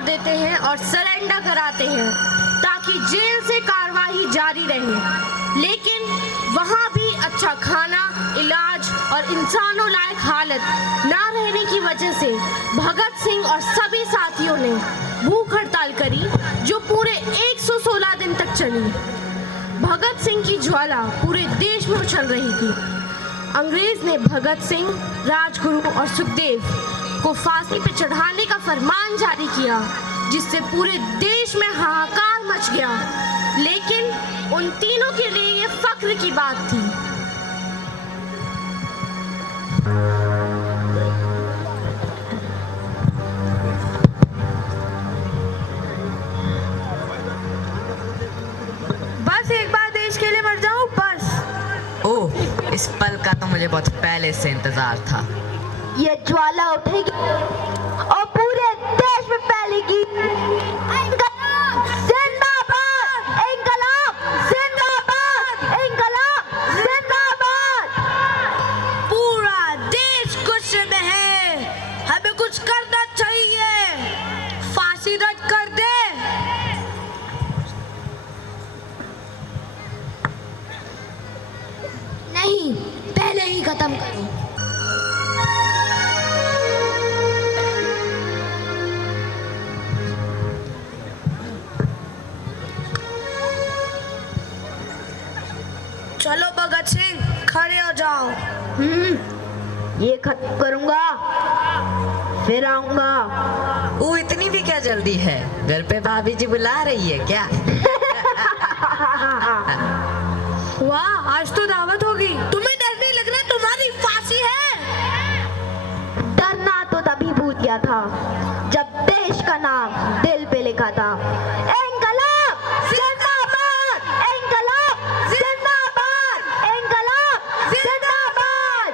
छोड़ देते हैं और सरेंडर कराते हैं ताकि जेल से कार्रवाई जारी रहे। लेकिन वहाँ भी अच्छा खाना, इलाज और इंसानों लायक हालत ना रहने की वजह से भगत सिंह और सभी साथियों ने भूख हड़ताल करी जो पूरे 116 दिन तक चली। भगत सिंह की ज्वाला पूरे देश में उछल रही थी। अंग्रेज ने भगत सिंह, राजगुरु और सुखदेव को फांसी पर चढ़ाने का फरमान जारी किया, जिससे पूरे देश में हाहाकार मच गया। लेकिन उन तीनों के लिए ये फख्र की बात थी। बस एक बार देश के लिए मर जाऊं, बस। ओह, इस पल का तो मुझे बहुत पहले से इंतजार था। ये ज्वाला उठेगी और पूरे देश में फैलेगी। इंकलाब जिंदाबाद! इंकलाब जिंदाबाद! इंकलाब जिंदाबाद! पूरा देश गुस्से में है, हमें कुछ करना चाहिए। फांसी रद्द कर दे। नहीं, पहले ही खत्म करो। चलो भगत सिंह, खड़े हो जाओ। ये खत्म करूंगा, फिर आऊंगा। ओ, इतनी भी क्या जल्दी है? घर पे भाभी जी बुला रही है क्या? वाह, आज तो दावत होगी। तुम्हें डर नहीं लग रहा? तुम्हारी फांसी है। डरना तो तभी भूल गया था जब देश का नाम दिल पे लिखा था। इंकलाब जिंदाबाद! इंकलाब जिंदाबाद! इंकलाब जिंदाबाद!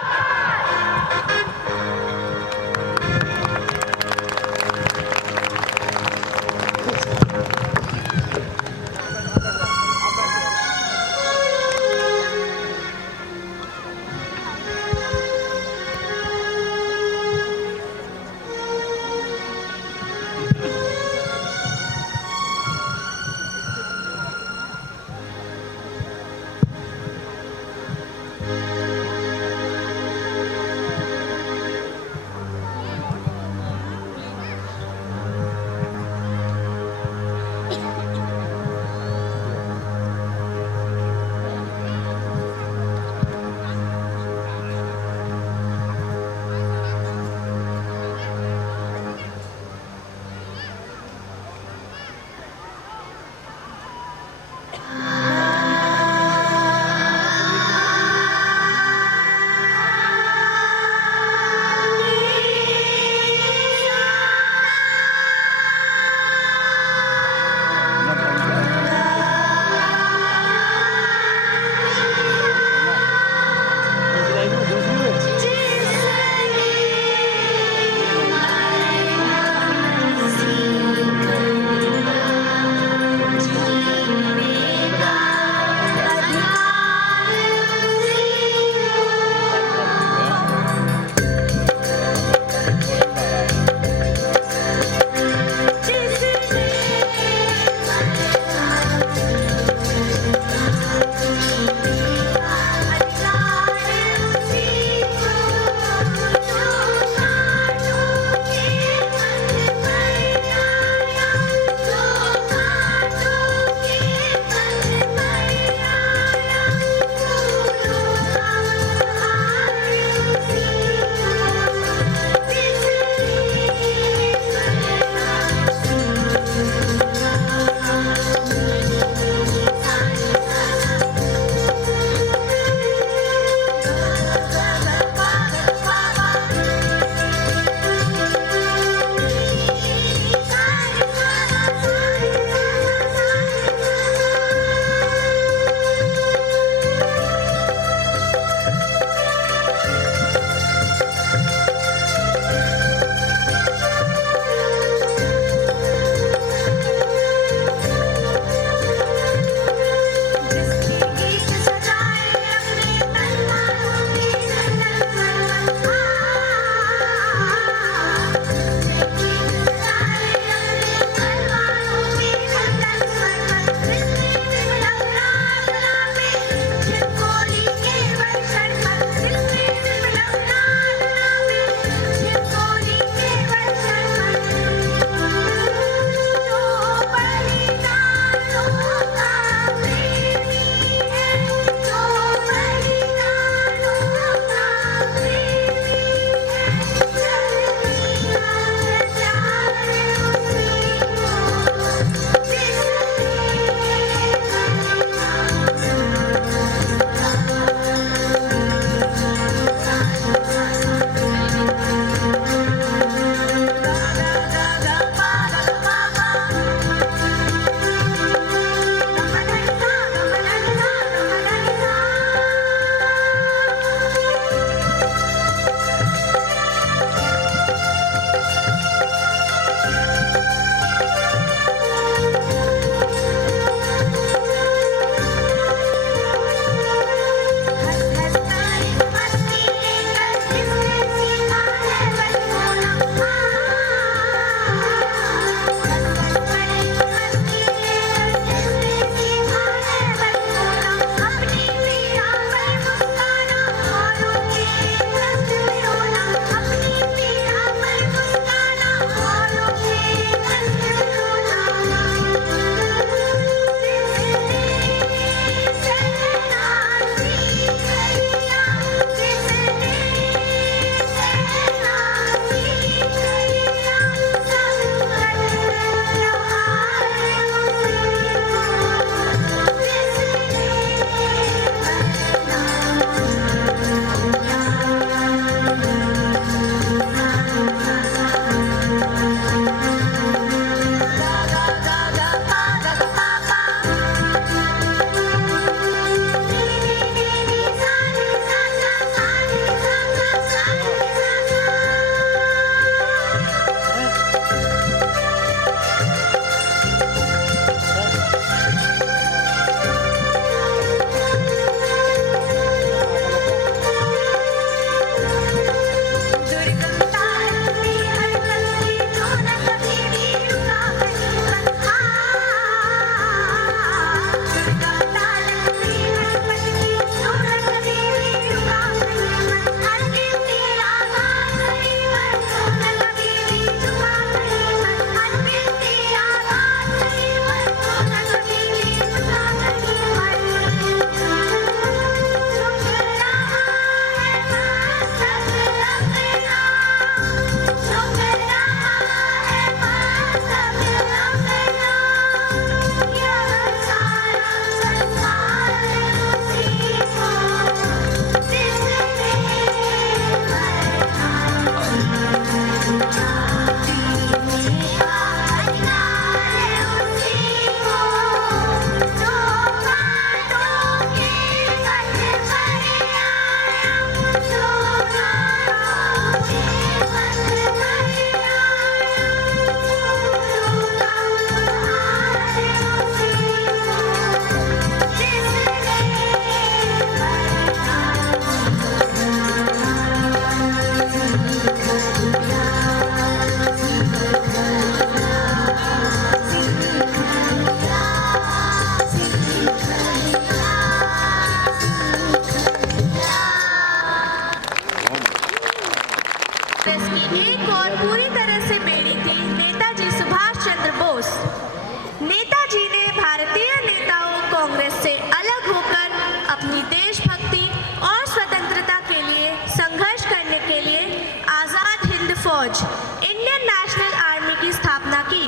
फौज इंडियन नेशनल आर्मी की स्थापना की।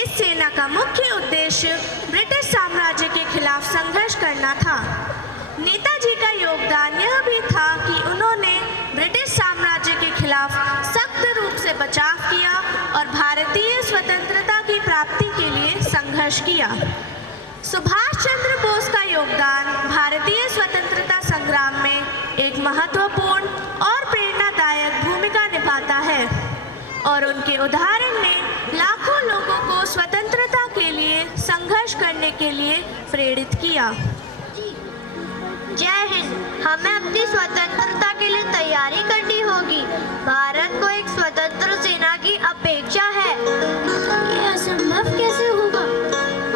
इस सेना का मुख्य उद्देश्य ब्रिटिश साम्राज्य के खिलाफ संघर्ष करना था। नेताजी का योगदान यह भी था कि उन्होंने ब्रिटिश साम्राज्य के खिलाफ सख्त रूप से बचाव किया और भारतीय स्वतंत्रता की प्राप्ति के लिए संघर्ष किया। सुभाष चंद्र बोस का योगदान भारतीय स्वतंत्रता संग्राम में एक महत्वपूर्ण और प्रेरणादायक भूमिका निभाता है और उनके उदाहरण ने लाखों लोगों को स्वतंत्रता के लिए संघर्ष करने के लिए प्रेरित किया। जय हिंद। हमें अपनी स्वतंत्रता के लिए तैयारी करनी होगी। भारत को एक स्वतंत्र सेना की अपेक्षा है। ये असंभव कैसे होगा?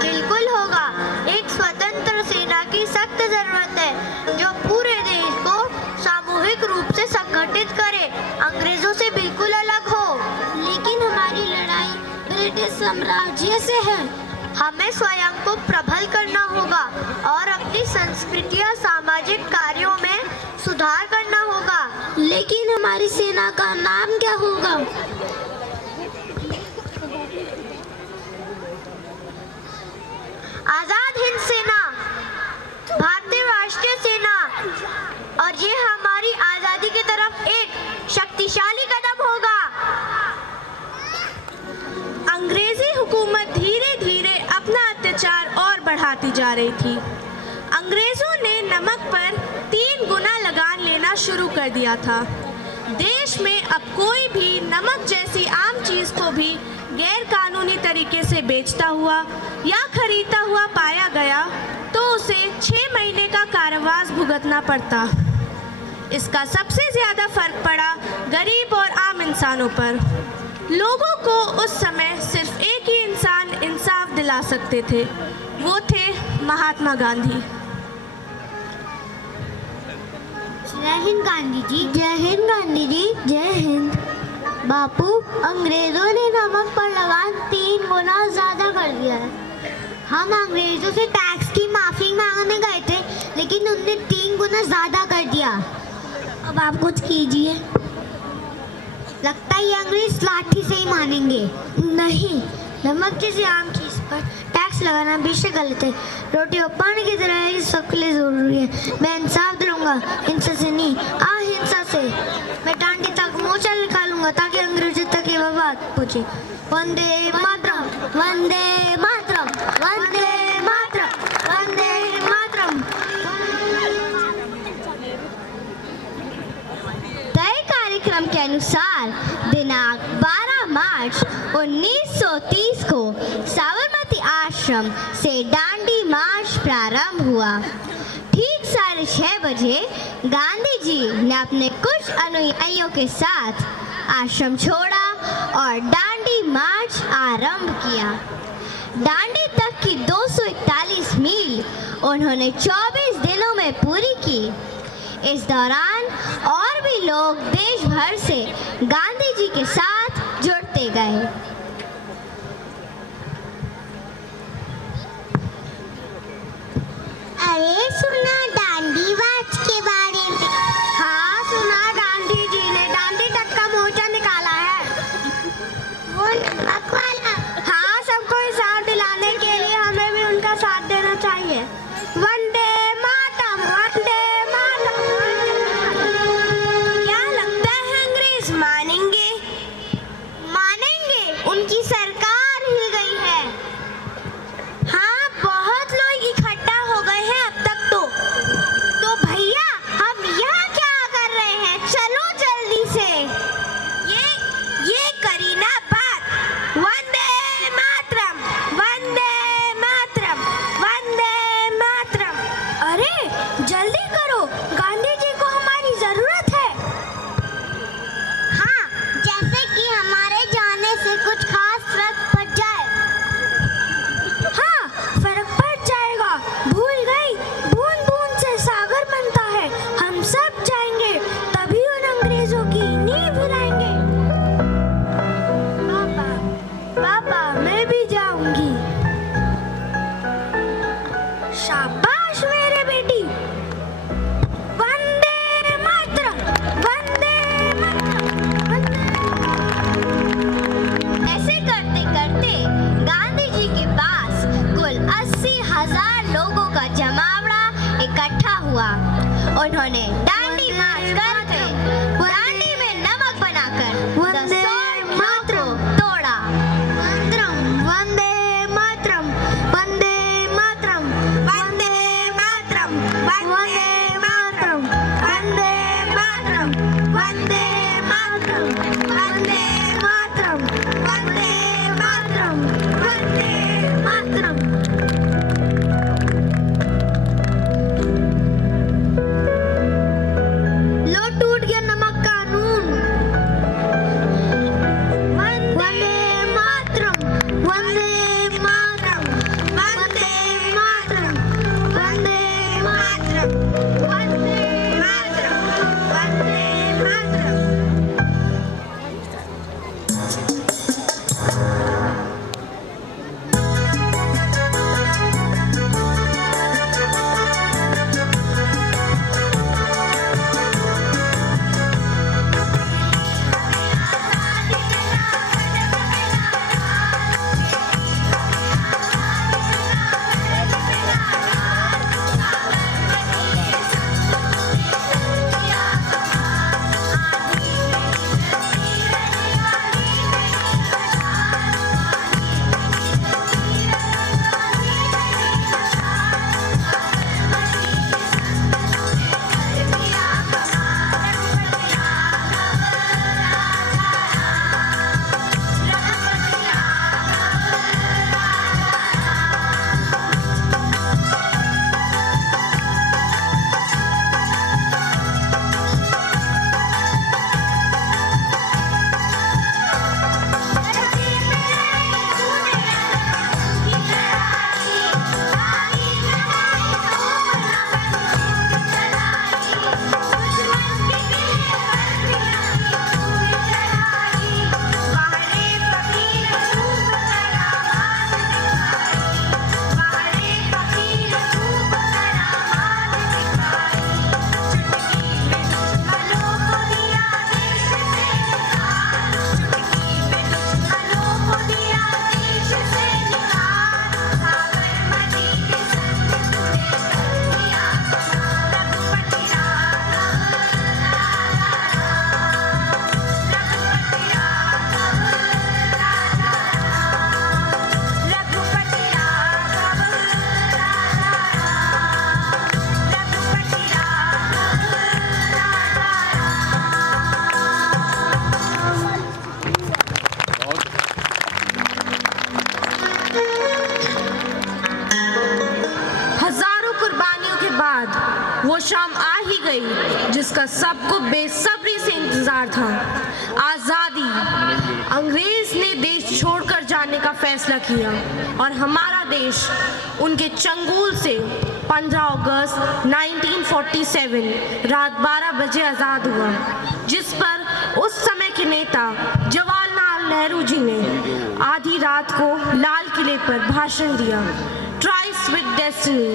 बिल्कुल होगा। एक स्वतंत्र सेना की सख्त जरूरत है जो पूरे देश को सामूहिक रूप से संगठित करे, अंग्रेजों से बिल्कुल अलग हो। लेकिन हमारी लड़ाई ब्रिटिश साम्राज्य से है। हमें स्वयं को प्रबल करना होगा और अपनी संस्कृति और सामाजिक कार्यों में सुधार करना होगा। लेकिन हमारी सेना का नाम क्या होगा? आजाद हिंद सेना, भारतीय राष्ट्रीय सेना। और ये हमारी आजादी की तरफ एक शक्तिशाली कदम होगा। अंग्रेजी हुकूमत धीरे धीरे अपना अत्याचार और बढ़ाती जा रही थी। अंग्रेजों ने नमक पर 3 गुना लगान लेना शुरू कर दिया था। देश में अब कोई भी नमक जैसी आम चीज को भी गैर कानूनी तरीके से बेचता हुआ या खरीदता हुआ पाया गया तो उसे 6 महीने का कारावास भुगतना पड़ता। इसका सबसे ज़्यादा फर्क पड़ा गरीब और आम इंसानों पर। लोगों को उस समय सिर्फ एक ही इंसान इंसाफ दिला सकते थे, वो थे महात्मा गांधी। जय हिंद गांधी जी। जय हिंद गांधी जी। जय हिंद। बापू, अंग्रेजों ने नमक पर लगान 3 गुना ज्यादा कर दिया है। हम अंग्रेजों से टैक्स की माफी मांगने गए थे, लेकिन उनने 3 गुना ज्यादा कर दिया। अब आप कुछ कीजिए। लगता है ये अंग्रेज लाठी से ही मानेंगे। नहीं, नमक जैसी आम चीज पर टैक्स लगाना बेशक गलत है। रोटी और पानी की तरह है, सबके लिए जरूरी है। मैं इंसाफ दिलाऊंगा, हिंसा से नहीं, अहिंसा से। मैं डांडी तक मोर्चा निकालूंगा ताकि अंग्रेजों तक ये बात पहुंचे। वंदे मातरम, वंदे मातरम, वंदे मातरम, वंदे मातरम। तय कार्यक्रम के अनुसार दिनांक 12 मार्च 1930 को साबरमती आश्रम से दांडी मार्च प्रारंभ हुआ। ठीक 6:30 बजे गांधी जी ने अपने कुछ अनुयायियों के साथ आश्रम छोड़ा और दांडी मार्च आरंभ किया। दांडी तक की 241 मील उन्होंने 24 दिनों में पूरी की। इस दौरान और भी लोग देश भर से गांधी जी के साथ जुड़ते गए। अरे सुना दांडी मार्च के बारे में? हाँ सुना, गांधी जी ने दांडी तक का मोर्चा निकाला है। वो नमक वाला? हाँ, सबको साथ दिलाने के लिए हमें भी उनका साथ देना चाहिए। वंदे मातरम, वंदे मातरम, क्या लगता है अंग्रेज मानेंगे? मानेंगे, उनकी सरकार हिल गई है। हाँ, बहुत लोग इकट्ठा हो गए हैं अब तक तो। भैया, हम यहाँ क्या कर रहे हैं? चलो जल्दी से। ये करी ना बात। वंदे मातरम, वंदे मातरम, वंदे मातरम। अरे जल्दी करो, गांधी जी को हमारी जरूरत है। हाँ, जैसे कि हमारे जाने से कुछ खास फर्क पड़ जाए। हाँ, फर्क पड़ जाएगा। भूल गई, बूंद बूंद से सागर बनता है। हम सब जाएंगे, तभी उन अंग्रेजों की नींव हिलाएंगे। पापा, पापा, मैं भी जाऊंगी। शाबाश मेरे बेटी। वंदे मातरम, वंदे मातरम, वंदे। ऐसे करते करते गांधी जी के पास कुल 80,000 लोगों का जमावड़ा इकट्ठा हुआ। उन्होंने दांडी मार्च करके दांडी में नमक बनाकर वंदे मातरम तोड़ा। वंदे मातरम, वंदे मातरम, वंदे वो शाम आ ही गई जिसका सबको बेसब्री से इंतजार था। आज़ादी। अंग्रेज ने देश छोड़कर जाने का फैसला किया और हमारा देश उनके चंगुल से 15 अगस्त 1947 रात 12 बजे आज़ाद हुआ, जिस पर उस समय के नेता जवाहरलाल नेहरू जी ने आधी रात को लाल किले पर भाषण दिया। Tryst with destiny.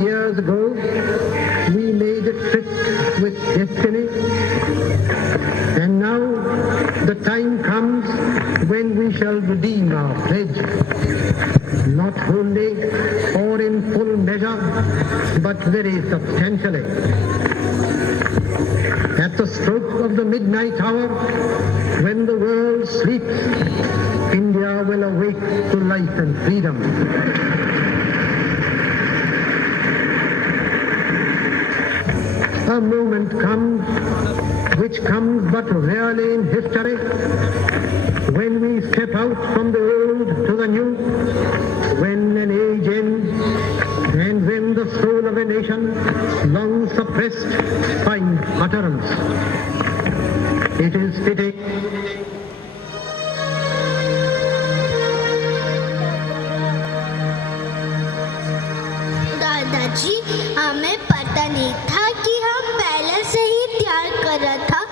Years ago, we made a trip with destiny, and now the time comes when we shall redeem our pledge, not wholly or in full measure, but very substantially. At the stroke of the midnight hour, when the world sleeps, India will awake to life and freedom. A moment comes, which comes but rarely in history, when we step out from the old to the new, when an age ends, and when the soul of a nation, long suppressed, finds utterance. It is fitting. दादाजी, हमें पता नहीं था कि हम पहले से ही तैयार कर रहा था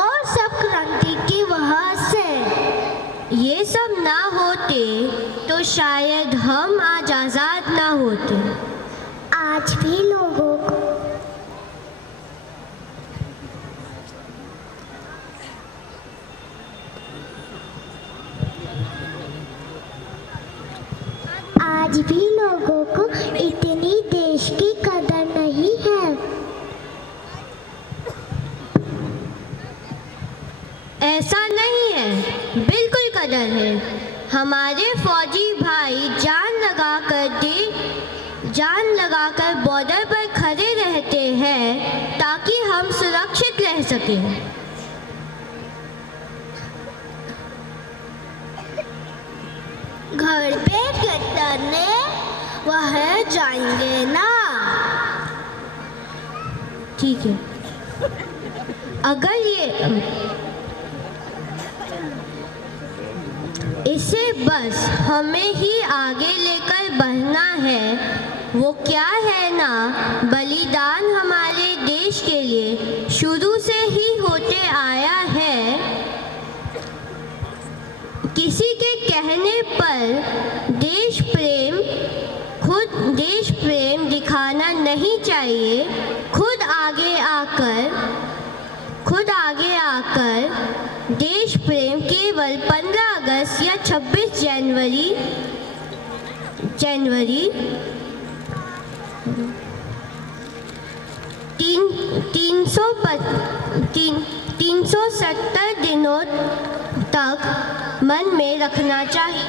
और सब क्रांति की वजह से। ये सब ना होते तो शायद हम आज आज़ाद ना होते। आज भी लोगों को इतनी देश की कदर नहीं है। ऐसा नहीं है, बिल्कुल कदर है। हमारे फौजी भाई जान लगाकर बॉर्डर पर खड़े रहते हैं ताकि हम सुरक्षित रह सकें। घर पे कतरने वह जाएंगे ना। ठीक है, अगर इसे बस हमें ही आगे लेकर बढ़ना है। वो क्या है ना, बलिदान हमारे देश के लिए शुरू से ही होते आया है। किसी के कहने पर देश प्रेम दिखाना नहीं चाहिए। खुद आगे आकर देश प्रेम केवल 15 अगस्त या 26 जनवरी 370 दिनों तक मन में रखना चाहिए।